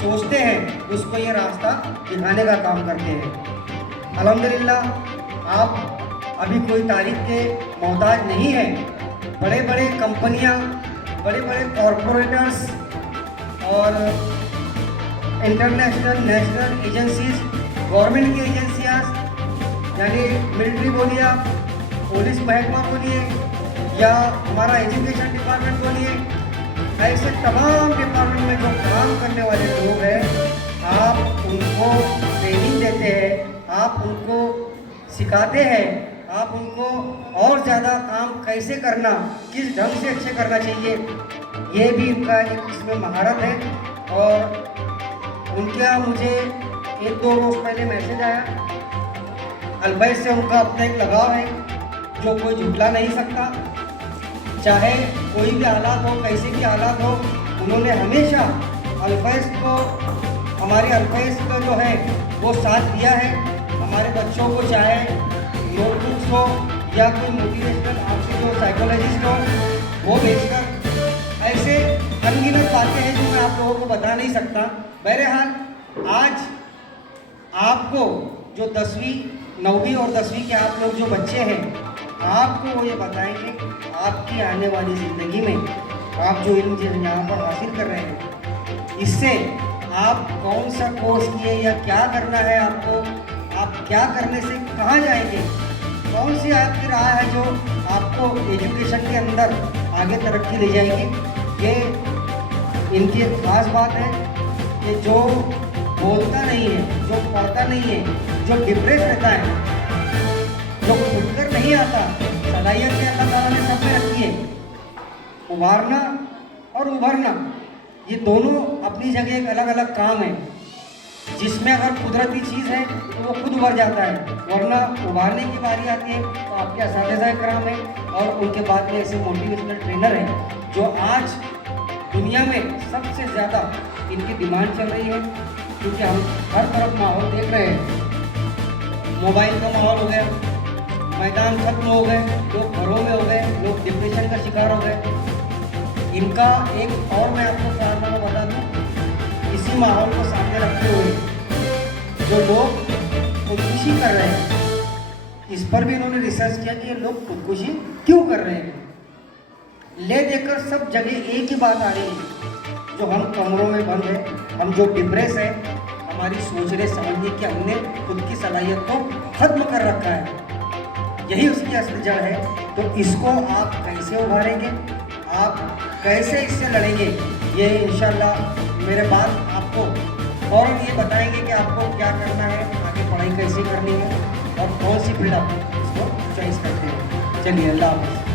सोचते हैं उसको ये रास्ता दिखाने का काम करते हैं। अल्हम्दुलिल्लाह आप अभी कोई तारीफ के मोहताज नहीं हैं। बड़े बड़े कंपनियां, बड़े बड़े कॉरपोरेटर्स और इंटरनेशनल नेशनल एजेंसीज, गवर्नमेंट की एजेंसियाँ, यानी मिलिट्री बोलिए, आप पुलिस महकमा बोलिए या हमारा एजुकेशन डिपार्टमेंट बोलिए, ऐसे तमाम डिपार्टमेंट में जो काम करने वाले लोग हैं, आप उनको ट्रेनिंग देते हैं, आप उनको सिखाते हैं, आप उनको और ज़्यादा काम कैसे करना, किस ढंग से अच्छे करना चाहिए, ये भी उनका एक इसमें महारत है। और उनके यहाँ मुझे 1-2 रोज़ पहले मैसेज आया, अल्फैज़ से उनका अपना एक लगाव है जो कोई झुठला नहीं सकता। चाहे कोई भी हालात हो, कैसे भी हालात हो, उन्होंने हमेशा अल्फैज़ को, हमारे अल्फैज़ का जो है वो साथ दिया है। हमारे बच्चों को चाहे नोटबुक्स हो या कोई मोटिवेशनल आपके जो साइकोलॉजिस्ट हो वो भेजकर, ऐसे अनगिनत बातें हैं जो मैं आप लोगों को बता नहीं सकता। बहरहाल आज आपको जो 10वीं 9वीं और 10वीं के आप लोग जो बच्चे हैं, आपको वो ये बताएंगे आपकी आने वाली ज़िंदगी में आप जो इल्म यहाँ पर हासिल कर रहे हैं, इससे आप कौन सा कोर्स किए या क्या करना है आपको, आप क्या करने से कहाँ जाएंगे, कौन सी आपकी राह है जो आपको एजुकेशन के अंदर आगे तरक्की ले जाएगी। ये इनकी एक खास बात है कि जो बोलता नहीं है, जो पढ़ता नहीं है, जो डिप्रेस रहता है, जो खुलकर नहीं आता, सलाहियत के अल्लाह ताला ने सब में रखी है। उभारना और उभरना, ये दोनों अपनी जगह एक अलग अलग काम है। जिसमें अगर कुदरती चीज़ है तो वो खुद उभर जाता है, वरना उभारने की बारी आती है तो आपके असातिज़ा कराम है और उनके बाद में ऐसे मोटिवेशनल ट्रेनर हैं जो आज दुनिया में सबसे ज़्यादा इनकी डिमांड चल रही है। क्योंकि हम हर तरफ माहौल देख रहे हैं, मोबाइल का माहौल हो गया, मैदान खत्म हो गए, लोग घरों में हो गए, लोग डिप्रेशन का शिकार हो गए। इनका एक और मैं आपको कारनामा बता दूँ, इसी माहौल को सामने रखते हुए जो लोग खुदकुशी कर रहे हैं, इस पर भी इन्होंने रिसर्च किया कि ये लोग खुदकुशी क्यों कर रहे हैं। ले देकर सब जगह एक ही बात आ रही है, जो हम कमरों में बंद हैं, हम जो डिप्रेस है, हमारी सोचने समझने की हमने खुद की सलाहियत को ख़त्म कर रखा है, यही उसकी असली जड़ है। तो इसको आप कैसे उभारेंगे, आप कैसे इससे लड़ेंगे, ये इंशाल्लाह मेरे बाद आपको और ये बताएंगे कि आपको क्या करना है, आगे पढ़ाई कैसे करनी है और कौन सी फील्ड आप इसको चॉइस करते हैं। चलिए, अल्लाह हाफ़िज़।